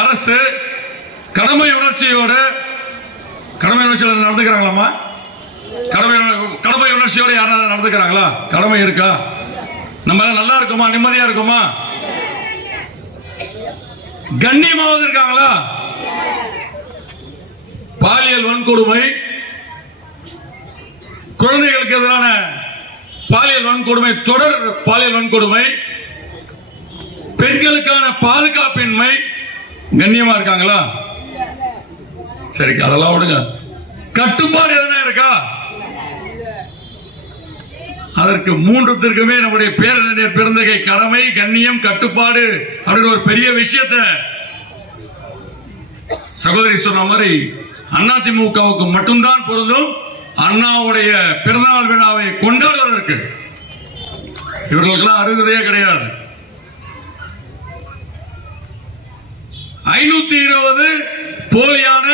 அரசு கடமை உணர்ச்சியோடு கடமை உணர்ச்சியோட நடந்துக்கிறாங்களாமா கடமை கடமை உணர்ச்சியோட யாராவது நடந்துக்கிறாங்களா? கடமை இருக்கா? நம்ம நல்லா இருக்குமா? நிம்மதியா இருக்குமா? கண்ணியமாவது இருக்காங்களா? பாலியல் வன்கொடுமை குழந்தைகளுக்கு எதிரான பாலியல் வன்கொடுமை தொடர் பாலியல் வன்கொடுமை பெண்களுக்கான பாதுகாப்பின்மை கண்ணியமா இருக்காங்களா? சரி அதெல்லாம் விடுங்க. கட்டுப்பாடு எதனா இருக்கா? அதற்கு மூன்றுத்திற்குமே நம்முடைய பேரறிஞர் பெருந்தகை கடமை கண்ணியம் கட்டுப்பாடு அப்படின்னு ஒரு பெரிய விஷயத்தை சகோதரி சொன்ன மாதிரி அதிமுகவுக்கு மட்டும்தான் பொருந்தும் அண்ணாவுடைய பிறந்தநாள் விழாவை கொண்டாடுவதற்கு. இவர்களுக்கெல்லாம் அருகதையே கிடையாது. ஐநூத்தி இருபது போலியான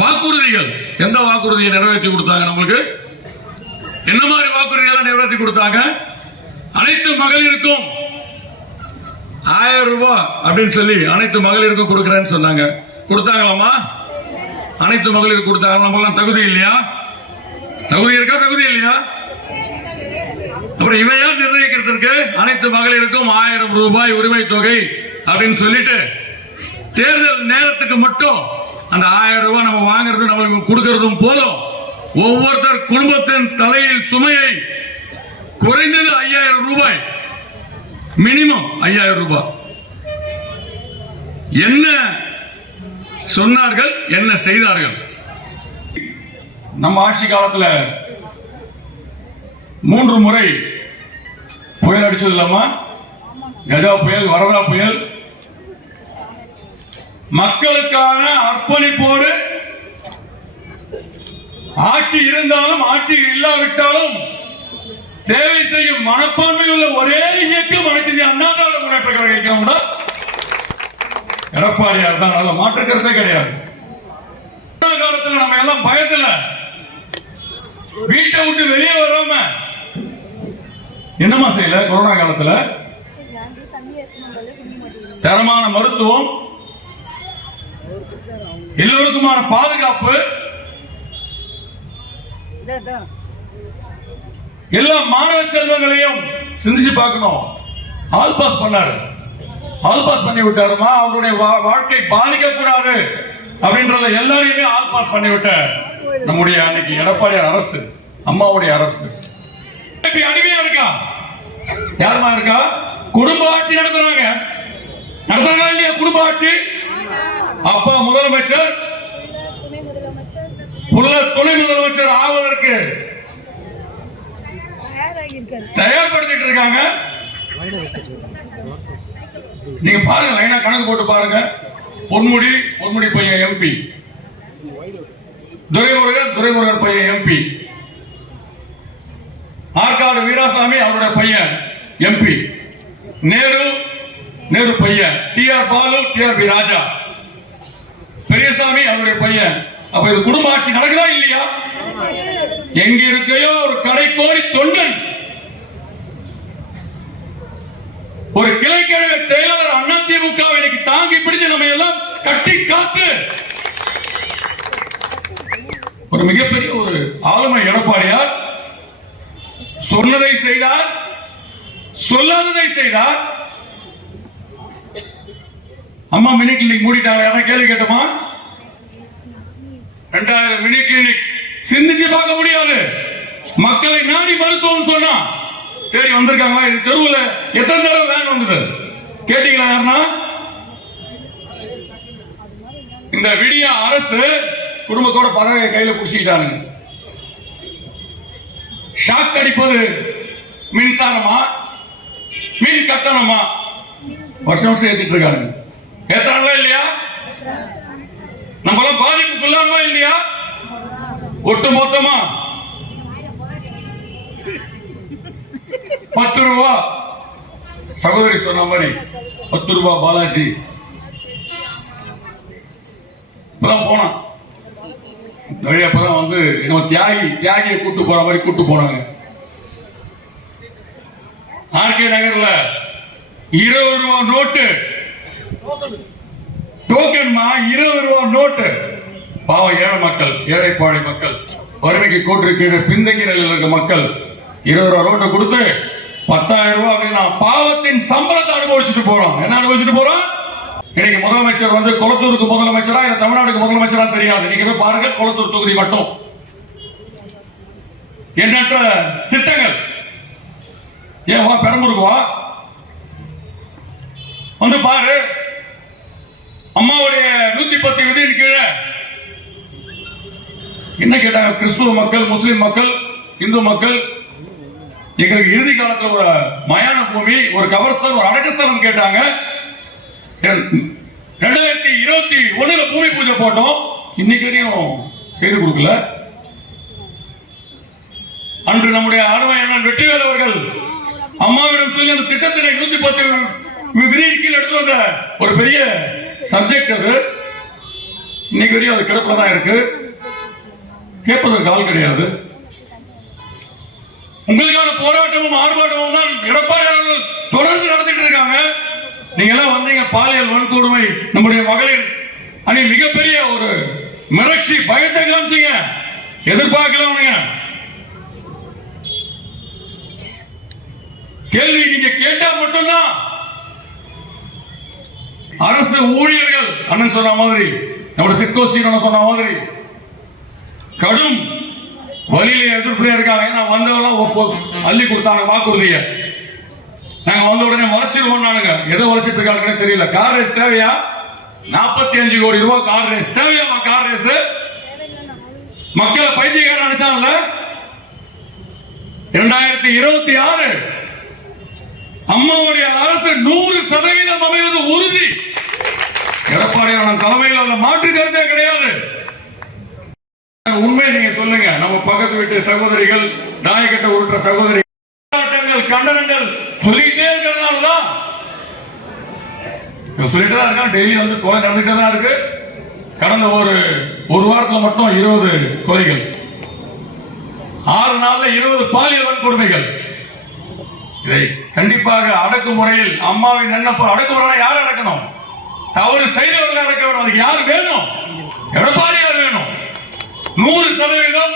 வாக்குறுதிகள். எந்த வாக்குறுதியை நிறைவேற்றி கொடுத்தாங்க நம்மளுக்கு? என்ன மாதிரி வாக்குறுதிகளை நிறைவேற்றி கொடுத்தாங்க? அனைத்து மகளிருக்கும் ஆயிரம் ரூபாய் அப்படின்னு சொல்லி அனைத்து மகளிருக்கும் கொடுக்குறேன்னு சொன்னாங்க. கொடுத்தாங்களாமா அனைத்து மகளிருக்கு கொடுத்தாங்க. நம்மளாம் தகுதி இல்லையா? தகுதி இருக்கா தகுதி இல்லையா? அப்புறம் இவையா நிர்ணயிக்கிறதுக்கு அனைத்து மகளிருக்கும் ஆயிரம் ரூபாய் உரிமை தொகை அப்படின்னு சொல்லிட்டு தேர்தல் நேரத்துக்கு மட்டும் அந்த ஆயிரம் ரூபாய் நம்ம வாங்குறது நம்மளுக்கு கொடுக்கறதும் போதும். ஒவ்வொருத்தர் குடும்பத்தின் தலையில் சுமையை குறைந்தது ஐயாயிரம் ரூபாய். மினிமம் ஐயாயிரம் ரூபாய். என்ன சொன்னார்கள் என்ன செய்தார்கள்? நம்ம ஆட்சி காலத்தில் மூன்று முறை புயல் அடிச்சது இல்லாம கஜா புயல் வரதா புயல் மக்களுக்கான அர்ப்பணிப்போடு ஆட்சி இருந்தாலும் ஆட்சி இல்லாவிட்டாலும் சேவை செய்யும் மனப்பான்மை உள்ள ஒரே இயக்கம் அனைத்து அண்ணா திராவிட முன்னேற்ற கழக இயக்கம் தான் எடப்பாடியார் தான். அதுல மாற்று கருத்தே கிடையாது. காலத்துல நம்ம எல்லாம் பயத்துல. வீட்டை விட்டு வெளியே வராம என்னமா செய்யல? கொரோனா காலத்துல? தரமான மருத்துவம் எல்லோருக்குமான பாதுகாப்பு. எல்லா மாணவ செல்வங்களையும் சிந்திச்சு பார்க்கணும். ஆல் பாஸ் பண்ணாரு. ஆல் பாஸ் பண்ணி விட்டாருமா? அவருடைய வாழ்க்கை பாதிக்க கூடாது அப்படின்றத எல்லாரையுமே ஆல் பாஸ் பண்ணி விட்ட நம்முடைய அன்னைக்கு எடப்பாடியார் அரசு அம்மாவுடைய அரசு. அடிமையா இருக்கா? யாருமா இருக்கா? குடும்ப ஆட்சி நடத்துறாங்க. நடத்துறாங்களா இல்லையா? குடும்ப ஆட்சி? அப்பா முதலமைச்சர் உள்ள துணை முதலமைச்சர் ஆவதற்கு தயார்படுத்திட்டு இருக்காங்க. நீங்க பாருங்க லைனா கணக்கு போட்டு பாருங்க. பொன்முடி பொன்முடி பையன் எம்பி துரைமுருகன் துரைமுருகன் பையன் எம்பி ஆற்காடு வீராசாமி அவருடைய பையன் எம்பி நேரு நேரு பையன். T R Balu T R B Raja. Periyasamy அவருடைய பையன். அப்ப இது குடும்ப ஆட்சி நடக்குதா இல்லையா? எங்க இருக்கையோ ஒரு கடை கோடி தொண்டன். ஒரு கிளைக்கழக செயலாளர் அண்ணா திமுக இன்னைக்கு தாங்கி பிடிச்சு நம்ம எல்லாம் கட்டி காத்து. ஒரு மிகப்பெரிய ஒரு ஆளுமை எடப்பாடியார் சொன்னதை செய்தார் சொல்லாததை செய்தார். அம்மா மினி கிளினிக் மூடிட்டாங்க யாரா கேள்வி கேட்டோமா? ரெண்டாயிரம் மினி கிளினிக் சிந்திச்சு பார்க்க முடியாது. மக்களை நாடி மருத்துவம் சொன்னா தேடி வந்திருக்காங்களா இது தெருவுல எத்தனை தடவை வேன் வந்தது கேட்டீங்களா யாருன்னா? இந்த விடிய அரசு குடும்பத்தோட பதவியை கையில பிடிச்சிக்கிட்டானுங்க. ஷாக் அடிப்பது மின்சாரமா? மின் கட்டணமா? வருஷம் வருஷம் ஏத்திட்டு இருக்காங்க ஏத்தாங்களா இல்லையா? நம்ம எல்லாம் பாதிப்புக்குள்ளாமா இல்லையா? ஒட்டு மொத்தமா பத்து ரூபா. சகோதரி சொன்ன மாதிரி பத்து ரூபா பாலாஜி. இப்பதான் போனான். இந்த வழியா வந்து நம்ம தியாகி தியாகியை கூட்டு போற மாதிரி கூட்டு போனாங்க. ஆர்கே நகர்ல இருபது ரூபா நோட்டு. டோக்கன்மா இருபது ரூபா நோட்டு. பாவம் ஏழை மக்கள் ஏழைப்பாழை மக்கள் வறுமைக்கு கோட்டு கீழே பின்தங்கிய நிலையில் இருக்க மக்கள் இருபது ரூபா நோட்டை கொடுத்து பத்தாயிரம் ரூபாய் அப்படின்னா பாவத்தின் சம்பளத்தை அனுபவிச்சுட்டு போறோம். என்ன அனுபவிச்சுட்டு போறோம்? இன்னைக்கு முதலமைச்சர் வந்து குளத்தூருக்கு முதலமைச்சரா இல்ல தமிழ்நாடுக்கு முதலமைச்சரா தெரியாது. நீங்க போய் பாருங்க குளத்தூர் தொகுதி மட்டும். எண்ணற்ற திட்டங்கள். ஏன் வா பெரம்பூருக்கு வா. வந்து பாரு. அம்மாவுடைய நூத்தி பத்து விதியின் கீழே என்ன கேட்டாங்க? கிறிஸ்துவ மக்கள் முஸ்லிம் மக்கள் இந்து மக்கள்? எங்களுக்கு இறுதி காலத்துல ஒரு மயான பூமி ஒரு கவர்ஸ்தான் ஒரு அடக்கஸ்தலம் கேட்டாங்க. ரெண்டாயிரத்தி இருபத்தி ஒண்ணுல பூமி பூஜை போட்டோம். இன்னைக்கு வரையும் செய்து கொடுக்கல. அன்று நம்முடைய அருமையான வெற்றிவேல் அவர்கள் அம்மாவிடம் சொல்லி அந்த திட்டத்தினை நூத்தி பத்து விதியின் கீழ் எடுத்து வந்த ஒரு பெரிய சப்ஜெக்ட் அது இன்னைக்கு வரையும் அது கிடப்பில் தான் இருக்கு. கேட்பதற்கு ஆள் கிடையாது. உங்களுக்கான போராட்டமும் ஆர்ப்பாட்டமும் தான் எடப்பாடி அவர்கள் தொடர்ந்து நடத்திட்டு இருக்காங்க. நீங்க எல்லாம் வந்தீங்க பாலியல் வன்கொடுமை நம்முடைய மகளிர் அணி மிகப்பெரிய ஒரு மிரட்சி பயத்தை காமிச்சீங்க. எதிர்பார்க்கலவனுங்க கேள்வி நீங்க கேட்டா மட்டும்தான் அரசு ஊழியர்கள் அண்ணன் சொன்ன மாதிரி நம்மளோட சிக்கோசி சொன்ன மாதிரி கடும் வழியில எதிர்ப்புல இருக்காங்க. ஏன்னா வந்தவெல்லாம் அள்ளி கொடுத்தாங்க வாக்குறுதிய நாங்க வந்த உடனே வளைச்சிருவோம் நானுங்க. எதை வளைச்சிட்டு இருக்காங்கன்னு தெரியல. கார் ரேஸ் தேவையா? நாற்பத்தி அஞ்சு கோடி ரூபாய் கார் ரேஸ் தேவையாமா கார் ரேஸ் மக்களை பைத்தியக்காரன் நினைச்சாங்கல்ல இரண்டாயிரத்தி இருபத்தி ஆறு அம்மாவுடைய அரசு நூறு சதவீதம் எடப்பாடியான மாற்று கருத்தே கிடையாது. உண்மை நீங்க சொல்லுங்க. நம்ம பக்கத்து வீட்டு சகோதரிகள் தாயக்கட்ட உருட்ட சகோதரி போராட்டங்கள் கண்டனங்கள் சொல்லிட்டே இருக்கிறதுனாலதான் சொல்லிட்டு தான் இருக்கான். டெய்லி வந்து கோயில் நடந்துட்டு தான் இருக்கு. கடந்த ஒரு ஒரு வாரத்துல மட்டும் இருபது கொலைகள். ஆறு நாள்ல இருபது பாலியல் வன்கொடுமைகள். இதை கண்டிப்பாக அடக்குமுறையில் அம்மாவின் என்ன அடக்குமுறை யார் அடக்கணும்? தவறு செய்தவர்கள் அடக்க வேணும் அதுக்கு யார் வேணும்? எடப்பாடியார் வேணும். நூறு சதவீதம்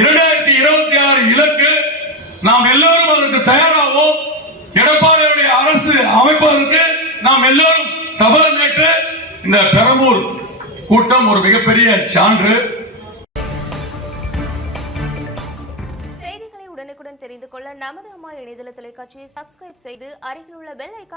இரண்டாயிரத்தி இருபத்தி ஆறு இலக்கு நாம் எல்லோரும் அதற்கு தயாராகவும் எடப்பாடியுடைய அரசு அமைப்பதற்கு நாம் எல்லோரும் சபதம் ஏற்று இந்த பெரம்பூர் கூட்டம் ஒரு மிகப்பெரிய சான்று. செய்திகளை உடனுக்குடன் தெரிந்து கொள்ள நமது அம்மா இணையதள தொலைக்காட்சியை சப்ஸ்கிரைப் செய்து அருகில் உள்ள பெல் ஐக்கான்